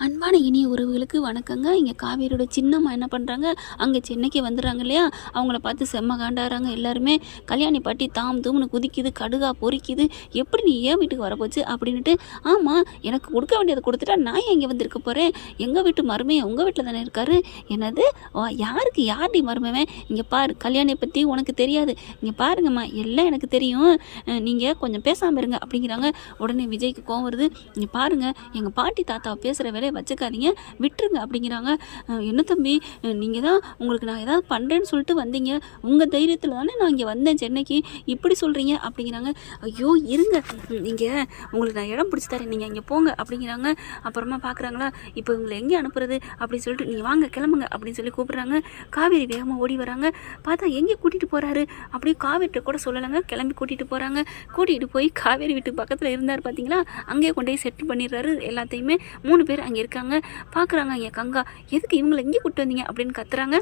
அன்பான இனிய உறவுகளுக்கு வணக்கங்க. இங்கே காவேரியோட சின்னம்மா என்ன பண்ணுறாங்க, அங்கே சென்னைக்கு வந்துடுறாங்க இல்லையா, அவங்கள பார்த்து செம்ம காண்டாகிறாங்க எல்லாருமே. கல்யாணி பாட்டி தாம் தூம்னு குதிக்குது, கடுகா பொறிக்குது, எப்படி நீ ஏன் வீட்டுக்கு வரப்போச்சு அப்படின்ட்டு. ஆமாம், எனக்கு கொடுக்க வேண்டியதை கொடுத்துட்டா நான் ஏன் இங்கே வந்திருக்க போகிறேன், எங்கள் வீட்டு மருமையை உங்கள் வீட்டில் தானே இருக்காரு. என்னது யாருக்கு யார்டி மருமவன், இங்கே பாரு கல்யாணியை பற்றி உனக்கு தெரியாது, இங்கே பாருங்கம்மா எல்லாம் எனக்கு தெரியும், நீங்கள் கொஞ்சம் பேசாமல் இருங்க அப்படிங்கிறாங்க. உடனே விஜய்க்கு கோவம் வருது. இங்கே பாருங்கள், எங்கள் பாட்டி தாத்தாவை பேசுகிற வேலையை வச்சுக்காதீங்க, விட்டுருங்க அப்படிங்கிறாங்க. என்ன தம்பி, நீங்கள் தான் உங்களுக்கு நான் ஏதாவது பண்ணுறேன்னு சொல்லிட்டு வந்தீங்க, உங்கள் தைரியத்தில் தானே நான் இங்கே வந்தேன் சென்னைக்கு, இப்படி சொல்கிறீங்க அப்படிங்கிறாங்க. ஐயோ இருங்க, நீங்கள் உங்களுக்கு நான் இடம் பிடிச்சி தரேன், நீங்கள் இங்கே போங்க அப்படிங்கிறாங்க. அப்புறமா பார்க்குறாங்களா, இப்போ உங்களை எங்கே அனுப்புறது அப்படின்னு சொல்லிட்டு, நீங்கள் வாங்க கிளம்புங்க அப்படின்னு சொல்லி கூப்பிட்றாங்க. காவேரி வேகமாக ஓடி வராங்க. பார்த்தா எங்கே கூட்டிகிட்டு போகிறாரு, அப்படியே காவேரிட்ட கூட சொல்லலைங்க, கிளம்பி கூட்டிகிட்டு போகிறாங்க. கூட்டிகிட்டு போய் காவேரி வீட்டு பக்கத்தில் இருந்தார் பார்த்தீங்களா, அங்கேயே கொண்டு போய் செட்டில் பண்ணிடுறாரு எல்லாத்தையுமே. 3 பேர் அங்கே இருக்காங்க. பார்க்குறாங்க, என் கங்கா எதுக்கு இவங்களை எங்கே கூப்பிட்டு வந்தீங்க அப்படின்னு கத்துறாங்க.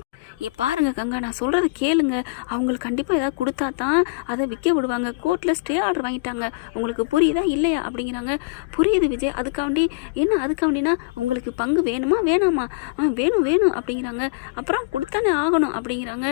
பாருங்க கங்கா, நான் சொல்கிறத கேளுங்க, அவங்களுக்கு கண்டிப்பாக ஏதாவது கொடுத்தா தான் அதை விற்க விடுவாங்க, கோர்ட்டில் ஸ்டே ஆர்டர் வாங்கிட்டாங்க, உங்களுக்கு புரியுதா இல்லையா அப்படிங்கிறாங்க. புரியுது விஜய், அதுக்காண்டி என்ன, அதுக்காண்டினா உங்களுக்கு பங்கு வேணுமா வேணாமா, வேணும் வேணும் அப்படிங்கிறாங்க. அப்புறம் கொடுத்தானே ஆகணும் அப்படிங்கிறாங்க.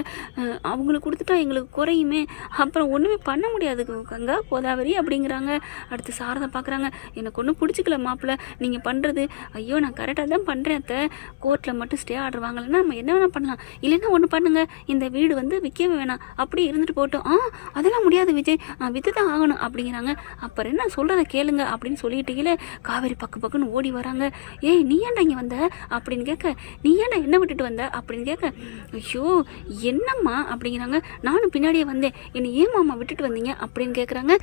அவங்களுக்கு கொடுத்துட்டா எங்களுக்கு குறையுமே, அப்புறம் ஒன்றுமே பண்ண முடியாது கங்கா கோதாவரி அப்படிங்கிறாங்க. அடுத்து சாரதை பார்க்குறாங்க. எனக்கு ஒன்றும் பிடிச்சிக்கல மாப்பிள்ள நீங்கள் பண்ணுறது, ஐயோ நான் கரெக்டாக தான் பண்ணுறேன் அத்தை, கோர்ட்டில் மட்டும் ஸ்டே ஆர்டர் வாங்கலைன்னா நம்ம என்ன வேணால் பண்ணலாம், இல்லைன்னா ஒன்று பண்ணுங்க, இந்த வீடு வந்து விற்கவே வேணாம், அப்படி இருந்துட்டு போட்டோம். அதெல்லாம் முடியாது விஜய், விற்று தான் ஆகணும் அப்படிங்கிறாங்க. அப்புறம் என்ன சொல்கிறத கேளுங்க அப்படின்னு சொல்லிட்டீங்களே. காவேரி பக்குன்னு ஓடி வராங்க. ஏய் நீ ஏன்டா இங்கே வந்த அப்படின்னு கேட்க, நீ ஏன்டா என்ன விட்டுட்டு வந்த அப்படின்னு கேட்க, ஐயோ என்னம்மா அப்படிங்கிறாங்க. நானும் பின்னாடியே வந்தேன், என்னை ஏன் மாமா விட்டுட்டு வந்தீங்க அப்படின்னு கேட்குறாங்க.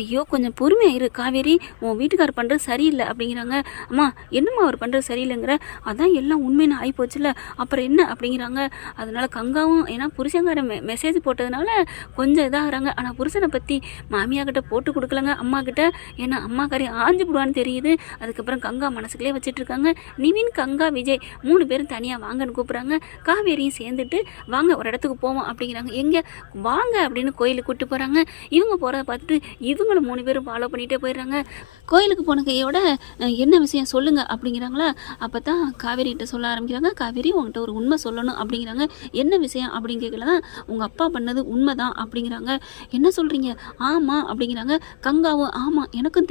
ஐயோ கொஞ்சம் பொறுமையாக இரு காவேரி, உன் வீட்டுக்கார் பண்ணுறது சரியில்லை அப்படிங்கிறாங்க. அம்மா என்னம்மா அவர் பண்ணுறது சரியில்லைங்கிற, அதான் எல்லாம் உண்மைன்னு ஆகிப்போச்சுல, அப்புறம் என்ன அப்படிங்கிறாங்க. அதனால் கங்காவும் ஏன்னா புருஷங்கார மெசேஜ் போட்டதுனால கொஞ்சம் இதாகிறாங்க. ஆனால் புருஷனை பற்றி மாமியாக்கிட்ட போட்டு கொடுக்கலங்க அம்மா கிட்ட, ஏன்னா அம்மாக்காரி ஆஞ்சு போடுவான்னு தெரியுது. அதுக்கப்புறம் கங்கா மனசுக்குள்ளே வச்சுட்டு இருக்காங்க. நிவின் கங்கா விஜய் 3 பேரும் தனியாக வாங்கன்னு கூப்பிட்றாங்க. காவேரியும் சேர்ந்துட்டு வாங்க ஒரு இடத்துக்கு போவோம் அப்படிங்கிறாங்க. எங்கே வாங்க அப்படின்னு கோயிலுக்கு கூப்பிட்டு போகிறாங்க. இவங்க போகிறத பார்த்துட்டு இவங்களும் 3 பேரும் ஃபாலோ பண்ணிகிட்டே போயிடுறாங்க. கோயிலுக்கு போன கையோட என்ன விஷயம் சொல்லுங்கள் அப்படிங்கிறாங்களா. அப்போ தான் காவேரிகிட்ட சொல்ல ஆரம்பிக்கிறாங்க. காவேரி உங்கள்கிட்ட ஒரு உண்மை சொல்லணும் அப்படிங்கிறாங்க. என்ன விஷயம் அப்படின்னு கேட்கல தான், உங்கள் அப்பா பண்ணது உண்மை தான் அப்படிங்கிறாங்க. என்ன சொல்கிறீங்க, ஆமாம் அப்படிங்கிறாங்க. கங்காவும் ஆமாம் எனக்கும்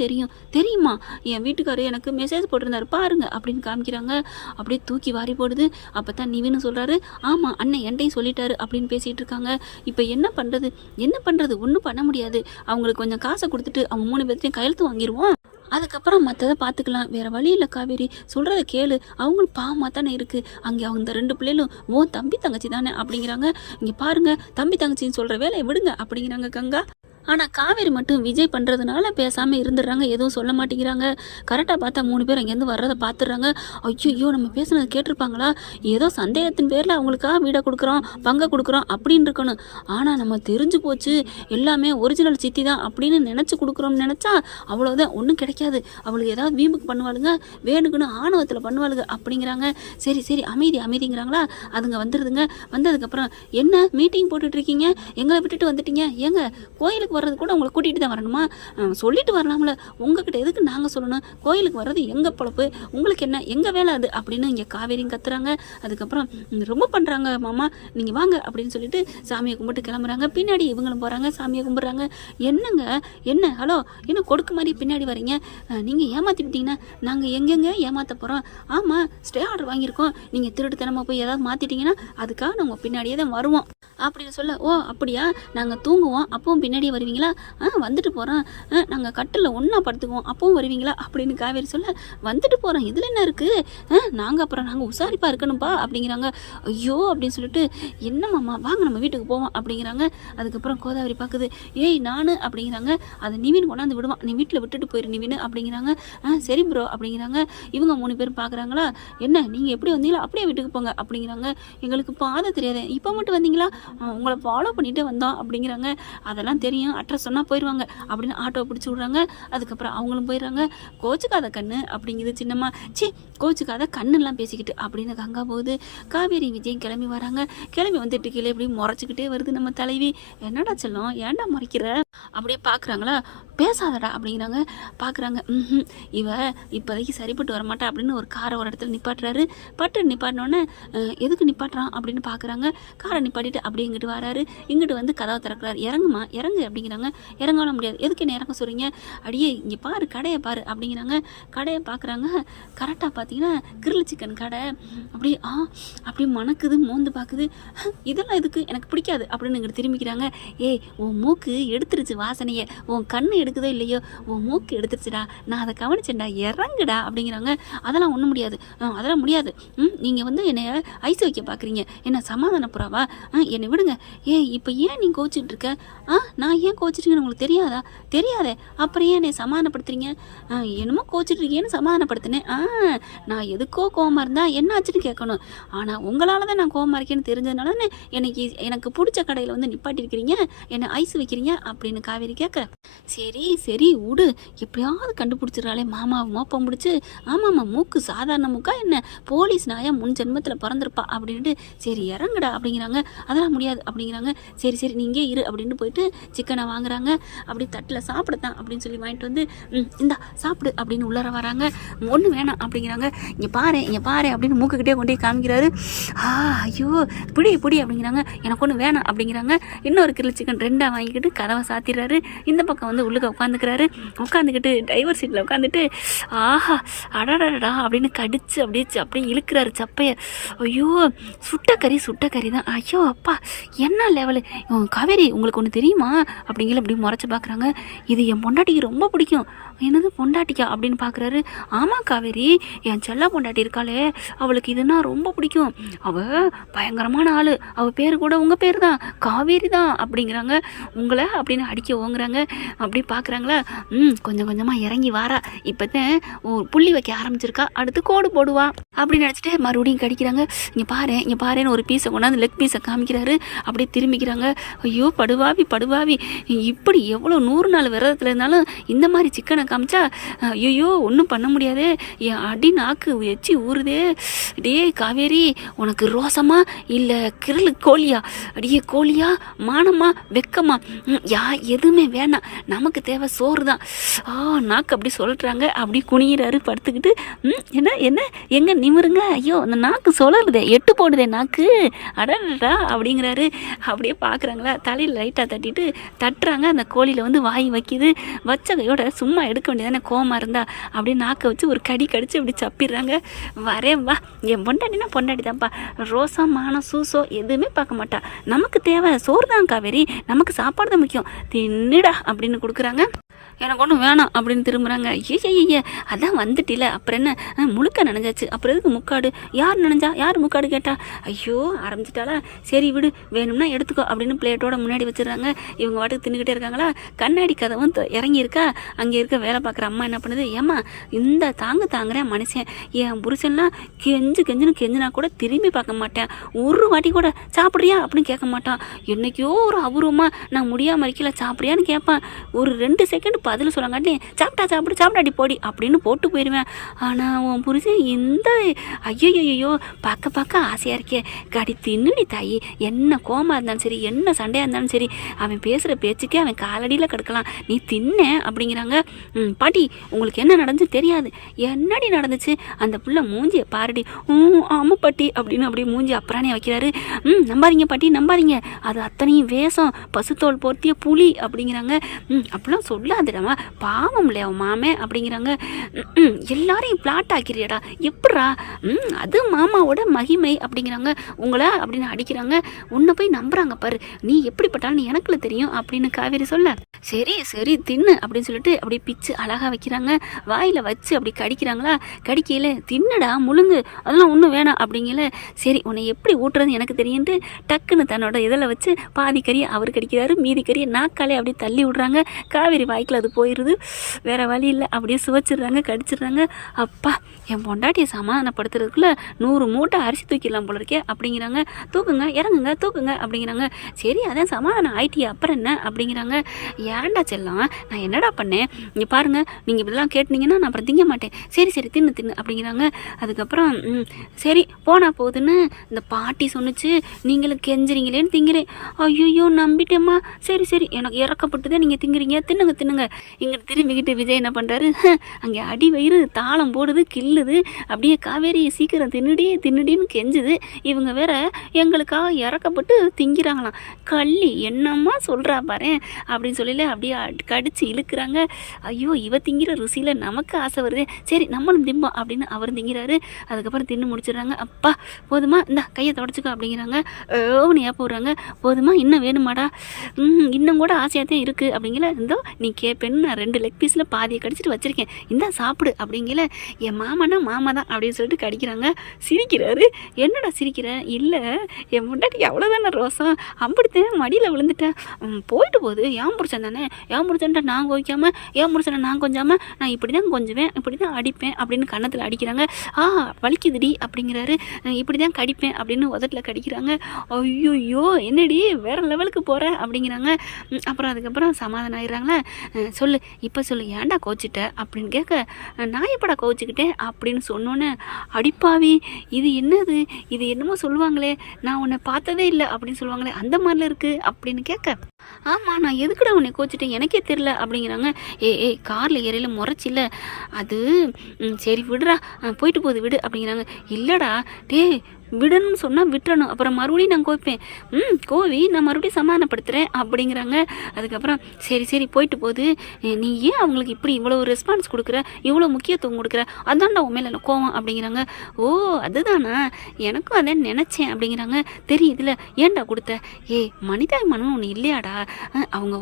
தெரியுமா, என் வீட்டுக்காரர் எனக்கு மெசேஜ் போட்டிருந்தாரு பாருங்க அப்படின்னு காமிக்கிறாங்க. அப்படியே தூக்கி வாரி போடுது. அப்போ தான் நிவின்னு சொல்கிறாரு, ஆமாம் அண்ணன் என்கிட்டையும் சொல்லிட்டாரு அப்படின்னு பேசிகிட்டு இருக்காங்க. இப்போ என்ன பண்ணுறது ஒன்றும் பண்ண முடியாது, அவங்களுக்கு கொஞ்சம் காசை கொடுத்துட்டு அவங்க 3 பேர்த்தையும் கையெழுத்து வாங்கிடுவோம், அதுக்கப்புறம் மற்றதை பார்த்துக்கலாம், வேறு வழி இல்லை காவேரி சொல்கிறத கேளு, அவங்களும் பாவமாக தானே இருக்குது, அங்கே அவங்க 2 பிள்ளைகளும் ஓ தம்பி தங்கச்சி தானே அப்படிங்கிறாங்க. இங்கே பாருங்கள் தம்பி தங்கச்சின்னு சொல்கிற வேலையை விடுங்க அப்படிங்கிறாங்க கங்கா. ஆனால் காவேரி மட்டும் விஜய் பண்ணுறதுனால பேசாமல் இருந்துடுறாங்க, எதுவும் சொல்ல மாட்டேங்கிறாங்க. கரெக்டாக பார்த்தா 3 பேர் அங்கேருந்து வர்றதை பார்த்துடுறாங்க. ஐயோ நம்ம பேசுனது கேட்டிருப்பாங்களா, ஏதோ சந்தேகத்தின் பேரில் அவங்களுக்காக வீடை கொடுக்குறோம் பங்கை கொடுக்குறோம் அப்படின்னு இருக்கணும், ஆனால் நம்ம தெரிஞ்சு போச்சு எல்லாமே ஒரிஜினல் சித்தி தான் அப்படின்னு நினச்சி கொடுக்குறோம்னு நினச்சா அவ்வளோதான், ஒன்றும் கிடைக்காது, அவளுக்கு ஏதாவது வீம்புக்கு பண்ணுவாளுங்க, வேணுக்குன்னு ஆணவத்தில் பண்ணுவாளுங்க அப்படிங்கிறாங்க. சரி அமைதிங்கிறாங்களா. அதுங்க வந்துடுதுங்க. வந்ததுக்கப்புறம் என்ன மீட்டிங் போட்டுட்ருக்கீங்க, எங்களை விட்டுட்டு வந்துட்டீங்க, ஏங்க கோயிலுக்கு வர்றது கூட உங்களை கூட்டிகிட்டு தான் வரணுமா, சொல்லிட்டு வரலாம்ல, உங்ககிட்ட எதுக்கு நாங்கள் சொல்லணும், கோயிலுக்கு வர்றது எங்கள் பொழப்பு, உங்களுக்கு என்ன எங்கள் வேலை அது அப்படின்னு இங்கே காவேரியும் கத்துறாங்க. அதுக்கப்புறம் ரொம்ப பண்ணுறாங்க மாமா, நீங்கள் வாங்க அப்படின்னு சொல்லிட்டு சாமியை கும்பிட்டு கிளம்புறாங்க. பின்னாடி இவங்களும் போகிறாங்க, சாமியை கும்பிட்றாங்க. என்னங்க என்ன ஹலோ என்ன கொடுக்கு மாதிரி பின்னாடி வரீங்க, நீங்கள் ஏமாற்றி விட்டீங்கன்னா நாங்கள் எங்கெங்கே ஏமாற்ற போகிறோம், ஆமாம் ஸ்டே ஆர்டர் வாங்கியிருக்கோம், நீங்கள் திருட்டுத்தனமாக போய் ஏதாவது மாற்றிட்டீங்கன்னா அதுக்காக நாங்கள் பின்னாடியே தான் வருவோம் அப்படின்னு சொல்ல, ஓ அப்படியா நாங்கள் தூங்குவோம் அப்பவும் பின்னாடியே வருவீங்களா, வந்துட்டு போகிறோம், நாங்கள் கட்டில் ஒன்றா படுத்துக்குவோம் அப்பவும் வருவீங்களா அப்படின்னு காவேரி சொல்ல, வந்துட்டு போகிறோம் இதில் என்ன இருக்குது, நாங்கள் உசாரிப்பாக இருக்கணும்ப்பா அப்படிங்கிறாங்க. ஐயோ அப்படின்னு சொல்லிட்டு, என்னம்மாம்மா வாங்க நம்ம வீட்டுக்கு போவோம் அப்படிங்கிறாங்க. அதுக்கப்புறம் கோதாவரி பார்க்குது, ஏய் நான் அப்படிங்கிறாங்க. அதை நிவின் கொண்டாந்து விடுவான், நீ வீட்டில் விட்டுட்டு போயிரு நிவின் அப்படிங்கிறாங்க. சரி ப்ரோ அப்படிங்கிறாங்க. இவங்க 3 பேர் பார்க்குறாங்களா, என்ன நீங்கள் எப்படி வந்தீங்களா அப்படியே வீட்டுக்கு போங்க அப்படிங்கிறாங்க. எங்களுக்கு பாதை தெரியாது, இப்போ மட்டும் வந்தீங்களா, உங்களை ஃபாலோ பண்ணிகிட்டே வந்தோம் அப்படிங்கிறாங்க. அதெல்லாம் தெரியும், அட்ரஸ் சொன்னால் போயிடுவாங்க அப்படின்னு ஆட்டோ பிடிச்சி விட்றாங்க. அதுக்கப்புறம் அவங்களும் போயிடுறாங்க. கோச்சுக்காத கண்ணு அப்படிங்குது சின்னம்மா. சி கோச்சுக்காத கண்ணுலாம் பேசிக்கிட்டு அப்படின்னு கங்கா போகுது. காவேரி விஜயம் கிளம்பி வராங்க. கிளம்பி வந்துட்டு கீழே இப்படி முறைச்சிக்கிட்டே வருது நம்ம தலைவி. என்னடா செல்லம் ஏன்டா முறைக்கிற அப்படியே பார்க்குறாங்களா. பேசாதடா அப்படிங்கிறாங்க. பார்க்குறாங்க. இவ இப்போதைக்கு சரிப்பட்டு வரமாட்டா அப்படின்னு ஒரு காரை ஒரு இடத்துல நிப்பாட்டுறாரு. நிப்பாட்டினோடனே எதுக்கு நிப்பாட்டுறான் அப்படின்னு பார்க்குறாங்க. காரை நிப்பாட்டிட்டு அப்படியே இங்கிட்டு வராரு. இங்கிட்டு வந்து கதவை திறக்கிறாரு. இறங்குமா இறங்கு அப்படிங்கிறாங்க. இறங்காலும் முடியாது. எதுக்கு என்ன இறங்க சொல்கிறீங்க? அடியே இங்கே பாரு கடையை பாரு அப்படிங்கிறாங்க. கடையை பார்க்குறாங்க. கரெக்டாக பார்த்தீங்கன்னா கிரில் சிக்கன் கடை. அப்படியே அப்படியே மணக்குது, மோந்து பார்க்குது. இதெல்லாம் எதுக்கு எனக்கு பிடிக்காது அப்படின்னு இங்கிட்டு திரும்பிக்கிறாங்க. ஏய் உன் மூக்கு எடுத்துருச்சு வாசனையை, உன் கண்ணு எடுக்குதோ இல்லையோ உன் மூக்கு எடுத்துருச்சுடா, நான் அதை கவனிச்சேன்டா, இறங்குடா அப்படிங்கிறாங்க. அதெல்லாம் ஒன்றும் முடியாது, அதெல்லாம் முடியாது. நீங்கள் வந்து என்னை ஐஸ் வைக்க பார்க்குறீங்க, என்ன சமாதானப்புறாவா? என்னை விடுங்க. இப்போ ஏன் நீ கோச்சிட்டு இருக்க? நான் ஏன் கோச்சிட்டுருக்கேன்னு உங்களுக்கு தெரியாதா? தெரியாதே, அப்புறம் ஏன் என்னை சமாதானப்படுத்துறீங்க? என்னமோ கோச்சிட்டு இருக்கேன்னு சமாதானப்படுத்தினேன். நான் எதுக்கோ கோவமாக இருந்தால் என்ன ஆச்சுன்னு கேட்கணும். ஆனால் உங்களால் தான் நான் கோவமாக இருக்கேன்னு தெரிஞ்சதுனால எனக்கு பிடிச்ச கடையில் வந்து நிப்பாட்டிருக்கிறீங்க, என்னை ஐஸ் வைக்கிறீங்க அப்படின்னு காவேரி கேட்க, சரி சரி விடு, எப்படியாவது கண்டுபிடிச்சிடறாளே மாமாவை மோப்பம் பிடிச்சி. ஆமாம்மா மூக்கு சாதாரண மூக்கா என்ன, போலீஸ் நாயா முன் ஜென்மத்தில் பிறந்திருப்பா அப்படின்ட்டு. சரி இறங்குடா அப்படிங்கிறாங்க. அதெல்லாம் முடியாது அப்படிங்கிறாங்க. சரி சரி நீங்கே இரு அப்படின்னு போயிட்டு சிக்கனை வாங்குறாங்க. அப்படி தட்டில் சாப்பிடத்தான் அப்படின்னு சொல்லி வாங்கிட்டு வந்து இந்தா சாப்பிடு அப்படின்னு உள்ளார வராங்க. ஒன்று வேணாம் அப்படிங்கிறாங்க. இங்கே பாரு அப்படின்னு மூக்குக்கிட்டே கொண்டே காமிக்கிறாரு. ஐயோ பிடி அப்படிங்கிறாங்க. எனக்கு ஒன்று வேணாம் அப்படிங்கிறாங்க. இன்னொரு கிலோ சிக்கன் 2 வாங்கிக்கிட்டு கதவை சாத்திடுறாரு. இந்த பக்கம் வந்து உள்ளுக்க உட்காந்துக்கிட்டு டிரைவர் சீட்டில் உட்காந்துட்டு ஆஹா அடாடா அப்படின்னு கடிச்சு அப்படியே இழுக்கிறாரு சப்பையை. ஐயோ சுட்ட கறி தான். ஐயோ அப்பா என்ன லெவலு. காவேரி உங்களுக்கு ஒன்று தெரியுமா அப்படிங்கிற அப்படி முறைச்சி பார்க்குறாங்க. இது என் பொண்டாட்டிக்கு ரொம்ப பிடிக்கும். என்னது பொண்டாட்டிக்கா அப்படின்னு பார்க்குறாரு. ஆமாம் காவேரி, என் செல்ல பொண்டாட்டி இருக்காளே அவளுக்கு இதுனா ரொம்ப பிடிக்கும். அவள் பயங்கரமான ஆள். அவள் பேர் கூட உங்கள் பேர் தான், காவேரி தான் அப்படிங்கிறாங்க. உங்களை அப்படின்னு அடிக்க ஓங்குறாங்க. அப்படி பார்க்குறாங்களா. கொஞ்சம் கொஞ்சமாக இறங்கி வாரா. இப்போ தான் புள்ளி வைக்க ஆரம்பிச்சிருக்கா, அடுத்து கோடு போடுவா அப்படின்னு நினச்சிட்டு மறுபடியும் கடிக்கிறாங்க. இங்கே பாருன்னு ஒரு பீஸை கொண்டாந்து லெக் பீஸை காமிக்கிறாரு. அப்படியே திரும்பிக்கிறாங்க. ஐயோ படுவாவி இப்படி எவ்வளோ 100 நாள் விரதத்தில் இருந்தாலும் இந்த மாதிரி சிக்கனை காமிச்சா ஐயோ ஒன்றும் பண்ண முடியாது. என் அடி நாக்கு வச்சு ஊறுதே. டே காவேரி உனக்கு ரோசமா இல்லை கிரல் கோழியா? அடியே கோழியா மானமா வெக்கமா? எதுவுமே வேணாம், நமக்கு தேவை சோறு தான். நாக்கு அப்படி சொல்கிறாங்க. அப்படி குனிகிறாரு படுத்துக்கிட்டு. என்ன எங்கே நிமிருங்க. ஐயோ அந்த நாக்கு சொல்லருதே, 8 போடுதே நாக்கு அடடா அப்படிங்கிறாரு. அப்படியே பார்க்குறாங்களா. தலையில் லைட்டாக தட்டுறாங்க. அந்த கோழியில் வந்து வாய் வைக்கிது. வச்ச கையோட சும்மா எடுக்க வேண்டியதானே கோவமாக இருந்தா. அப்படியே நாக்கை வச்சு ஒரு கடிச்சு அப்படி சப்பிடுறாங்க. வரேன் வா, என் பொண்டாட்டினா பொண்டாட்டி தான்ப்பா. ரோசா மானம் சூசோ எதுவுமே பார்க்க மாட்டா. நமக்கு தேவை சோறு தான் காவேரி, நமக்கு சாப்பாடு தான் முக்கியம், தின்னுடா அப்படின்னு கொடுக்குறாங்க. எனக்கு ஒன்றும் வேணாம் அப்படின்னு திரும்புகிறாங்க. ஐய அதான் வந்துட்டில, அப்புறம் என்ன முழுக்க நனைஞ்சாச்சு, அப்புறம் எதுக்கு முக்காடு? யார் முக்காடு கேட்டா? ஐயோ ஆரம்பிச்சிட்டாளா. சரி விடு, வேணும்னா எடுத்துக்கோ அப்படின்னு பிளேட்டோட முன்னாடி வச்சிடுறாங்க. இவங்க வாட்டுக்கு தின்னுக்கிட்டே இருக்காங்களா. கண்ணாடி கதவும் இறங்கியிருக்கா. அங்கே இருக்க வேலை பார்க்குற அம்மா என்ன பண்ணுது, ஏம்மா இந்த தாங்குறேன் மனுஷன், என் புருஷன்லாம் கெஞ்சுனா கூட திரும்பி பார்க்க மாட்டேன், ஒரு வாட்டி கூட சாப்பிட்றியா அப்படின்னு கேட்க மாட்டான். என்னைக்கோ ஒரு அபூர்வமாக நான் முடியாமல் இருக்கல சாப்பிட்றியான்னு கேட்பான். ஒரு 2 செகண்ட் பதில் சொல்லங்காட்டி சாப்பிடாடி போடி அப்படின்னு போட்டு போயிடுவேன். ஆனால் உன் புருஷன் இந்த ஐயோ பார்க்க ஆசையாக இருக்கே, கடி தின்னுடி தாயி. என்ன கோமா இருந்தாலும் சரி, என்ன சண்டையாக இருந்தாலும் சரி, அவன் பேசுகிற பேச்சுக்கே அவன் காலடியில் கிடக்கலாம், நீ தின்ன அப்படிங்கிறாங்க. பாட்டி உங்களுக்கு என்ன நடந்துச்சு தெரியாது. என்னடி நடந்துச்சு? அந்த புள்ள மூஞ்சியை பாருடி. ஆமாம் பாட்டி அப்படின்னு அப்படியே மூஞ்சி அப்புறானே வைக்கிறாரு. நம்பாதீங்க பாட்டி நம்பாதீங்க, அது அத்தனையும் வேஷம், பசுத்தோல் போர்த்திய புலி அப்படிங்கிறாங்க. அப்படிலாம் சொல்லாதுடா பாவம் இல்லையா மாமே அப்படிங்கிறாங்க. எல்லாரையும் பிளாட் ஆக்கிறியடா எப்படா? அது மாமாவோட மகிமை அப்படிங்கிறாங்க. உங்களை அப்படின்னு அடிக்கிறாங்க. உன்னை போய் நம்புறாங்க பாரு, நீ எப்படிப்பட்டாலும் எனக்குள்ள தெரியும் அப்படின்னு காவேரி சொல்ல, சரி தின்னு அப்படின்னு சொல்லிட்டு அப்படி பிச்சு அழகா வைக்கிறாங்க. வாயில வச்சு அப்படி கடிக்கிறாங்களா. கடிக்கையில தின்னுடா முழுங்கு, அதெல்லாம் ஒன்றும் வேணாம் அப்படிங்கல. சரி உன்னை எப்படி ஊட்டுறது எனக்கு தெரியுன்ட்டு டக்குன்னு தன்னோட இதில் வச்சு பாதி கறியை அவர் கடிக்கிறாரு, மீதி கறியை நாக்காலே அப்படி தள்ளி விடுறாங்க. காவேரி வாய்க்குள்ள அது போயிடுது. வேறு வழி இல்லை, அப்படியே சுவைச்சிடுறாங்க, கடிச்சிடுறாங்க. அப்பா, என் பொண்டாட்டியை சமாதானப்படுத்துறதுக்குள்ளே 100 மூட்டை அரிசி தூக்கிடலாம் போல இருக்கே அப்படிங்கிறாங்க. தூக்குங்க, இறங்குங்க, தூக்குங்க அப்படிங்கிறாங்க. சரி, அதான் சமாதானம் ஆயிட்டியா, அப்புறம் என்ன அப்படிங்கிறாங்க. ஏன்டா செல்லம், நான் என்னடா பண்ணேன், இங்கே பாருங்கள், நீங்கள் இப்படிலாம் கேட்டினீங்கன்னா நான் அப்புறம் திங்க மாட்டேன். சரி சரி, தின்னு தின்னு அப்படிங்கிறாங்க. அதுக்கப்புறம் சரி போனா போகுதுன்னு இந்த பாட்டி சொன்னிச்சு, நீங்களும் கெஞ்சுறீங்களேன்னு திங்கிறேன். ஐயோ நம்பிட்டேம்மா, சரி சரி, எனக்கு இறக்கப்பட்டுதான் நீங்கள் திங்குறீங்க, தின்னுங்க தின்னுங்க. இங்கே திரும்பிக்கிட்டு விஜய் என்ன பண்ணுறாரு, அங்கே அடி வயிறு தாளம் போடுது, கில்லுது. அப்படியே காவேரி சீக்கிரம் தின்னுடி தின்னுடின்னு கெஞ்சுது. இவங்க வேற எங்களுக்காக இறக்கப்பட்டு திங்கிறாங்களாம். கள்ளி என்னம்மா சொல்கிறா பாரு அப்படின்னு சொல்லல அப்படியே கடிச்சு இழுக்கிறாங்க. ஐயோ, இவ திங்கிற ருசியில் நமக்கு ஆசை வருது, சரி நம்மளும் திம்போம் அப்படின்னு அவர் திங்கிறாரு. அதுக்கப்புறம் தின்னு முடிச்சிடுறாங்க. அப்பா போதுமா, இந்த கையை தொடச்சிக்கோ அப்படிங்கிறாங்க. ஓன்னு ஏப்ப விட்றாங்க. போதுமா, இன்னும் வேணுமாடா, இன்னும் கூட ஆசையாக தான் இருக்குது அப்படிங்கிற. இந்தோ நீ கேட்பேன்னு நான் 2 லெக் பீஸில் பாதியை கடிச்சிட்டு வச்சுருக்கேன், இந்தா சாப்பிடு அப்படிங்கிற. என் மாமனா மாமா தான் அப்படின்னு சொல்லிட்டு கடிக்கிறாங்க. சிரிக்கிறாரு. என்னடா சிரிக்கிற? இல்லை, என் முன்னாடி அவ்வளோதானே ரோசம், அம்பிடுத்தேன் மடியில் விழுந்துட்டேன், போயிட்டு போகுது, ஏன் பிடிச்சேன் தானே, ஏன் பிடிச்சேன்ட்ட நான் கோவிக்காமல், ஏன் பிடிச்சேன் நான் கொஞ்சாமல், நான் இப்படி தான் கொஞ்சுவேன், இப்படி தான் அடிப்பேன் அப்படின்னு கன்னத்தில் அடிக்கிறாங்க. வலிக்குதுடி அப்படிங்கிறாரு. இப்படி தான் கடிப்பேன் அப்படின்னு உதட்டில் கடிக்கிறாங்க. ஐயோ என்னடி வேறு லெவலுக்கு போகிற அப்படிங்கிறாங்க. அப்புறம் அதுக்கப்புறம் சமாதானம் ஆயிடுறாங்களே. சொல்லு, இப்போ சொல்லு, ஏன்டா கோச்சிட்ட அப்படின்னு கேட்க, நான் எப்படா கோச்சிக்கிட்டேன் அப்படின்னு சொன்னோன்னே, அடிப்பாவி இது என்னது, இது என்னமோ சொல்லுவாங்களே, நான் உன்னை பார்த்ததே இல்லை அப்படின்னு சொல்லுவாங்களே, அந்த மாதிரில இருக்குது அப்படின்னு கேட்க, ஆமாம் நான் எதுக்குடா உன்னை கோச்சிட்டேன் எனக்கே தெரில அப்படிங்கிறாங்க. ஏய் காரில் ஏறையில முறைச்சில்ல அது, சரி விடுறா, போயிட்டு போகுது விடு அப்படிங்கிறாங்க. இல்லைடா டே, விடணும்னு சொன்னால் விட்டுறணும், அப்புறம் மறுபடியும் நான் கோப்பேன், கோவி நான் மறுபடியும் சமாதானப்படுத்துகிறேன் அப்படிங்கிறாங்க. அதுக்கப்புறம் சரி சரி போயிட்டு போகுது, நீ ஏன் அவங்களுக்கு இப்படி இவ்வளோ ரெஸ்பான்ஸ் கொடுக்குற, இவ்வளோ முக்கியத்துவம் கொடுக்குற, அதான்டா உன் மேலே கோவம் அப்படிங்கிறாங்க. ஓ அதுதானா, எனக்கும் அதான் நினச்சேன் அப்படிங்கிறாங்க. தெரியுதுல ஏன்டா கொடுத்த, மனிதாபிமானம் ஒன்று இல்லையாடா, அவங்க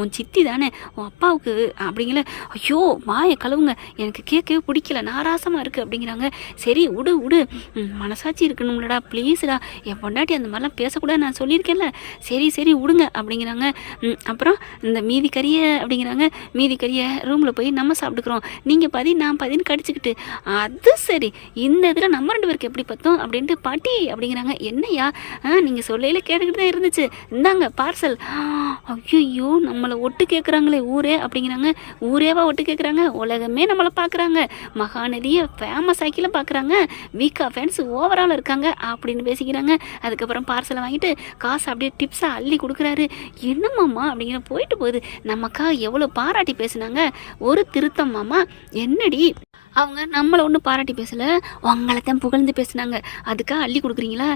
உன் சித்தி தானே, உன் அப்பாவுக்கு அப்படிங்கிற. ஐயோ வாயை கழுவுங்க, எனக்கு கேட்கவே பிடிக்கல, நாராசமாக இருக்குது அப்படிங்கிறாங்க. சரி விடு விடு, மனசாட்சி இருக்கு இருக்கணும்லடா, ப்ளீஸ்டா, என் பொண்டாட்டி அந்த மாதிரிலாம் பேசக்கூடாது நான் சொல்லியிருக்கேன்ல, சரி சரி விடுங்க அப்படிங்கிறாங்க. அப்புறம் இந்த மீதி கறியை அப்படிங்கிறாங்க, மீதி கறியை ரூமில் போய் நம்ம சாப்பிட்டுக்கிறோம், நீங்கள் பதி நான் பதின்னு கடிச்சிக்கிட்டு. அது சரி, இந்த இதில் நம்ம 2 பேருக்கு எப்படி பார்த்தோம் அப்படின்ட்டு பாட்டி அப்படிங்கிறாங்க. என்னையா நீங்கள் சொல்லையில் கேட்டுக்கிட்டு தான் இருந்துச்சு, இந்தாங்க பார்சல். ஐயோ நம்மளை ஒட்டு கேட்குறாங்களே ஊரே அப்படிங்கிறாங்க. ஊரேவா ஒட்டு கேட்குறாங்க, உலகமே நம்மளை பார்க்குறாங்க, மகாநதியை ஃபேமஸ் ஆக்கிலாம் பார்க்குறாங்க, வீக்கா ஃபேன்ஸ் ஓவரால் இருக்காங்க அப்படின்னு பேசிக்கிறாங்க. அதுக்கப்புறம் பார்சலை வாங்கிட்டு காசு அப்படியே டிப்ஸாக அள்ளி கொடுக்குறாரு. என்னம்மாம்மா அப்படிங்கிற. போயிட்டு போகுது, நமக்கா எவ்வளோ பாராட்டி பேசுனாங்க, ஒரு திருத்தம் மாமா என்னடி, அவங்க நம்மளை ஒன்றும் பாராட்டி பேசலை, உங்களை தான் புகழ்ந்து பேசுனாங்க, அதுக்காக அள்ளி கொடுக்குறீங்களா,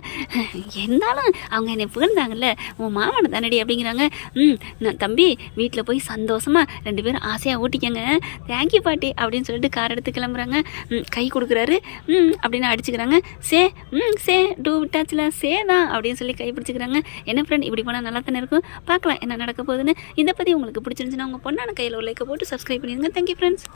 இருந்தாலும் அவங்க என்னை புகழ்ந்தாங்கல்ல, உன் மாமனை தானடி அப்படிங்கிறாங்க. நான் தம்பி வீட்டில் போய் சந்தோஷமாக 2 பேரும் ஆசையாக ஊட்டிக்கங்க, தேங்க்யூ பாட்டி அப்படின்னு சொல்லிட்டு கார் எடுத்து கிளம்புறாங்க. கை கொடுக்குறாரு, அப்படின்னு அடிச்சுக்கிறாங்க. சே டூ விட்டாச்சுல, சே தான் அப்படின்னு சொல்லி கை பிடிச்சிக்கிறாங்க. என்ன ஃப்ரெண்ட், இப்படி போனால் நல்லா தானே இருக்கும், பார்க்கலாம் என்ன நடக்க போகுதுன்னு. இதை பற்றி உங்களுக்கு பிடிச்சிருந்துச்சுன்னா உங்கள் பொண்ணான கையில் ஒரு லைக்கை போட்டு சப்ஸ்கிரைப் பண்ணிடுங்க. Thank you friends.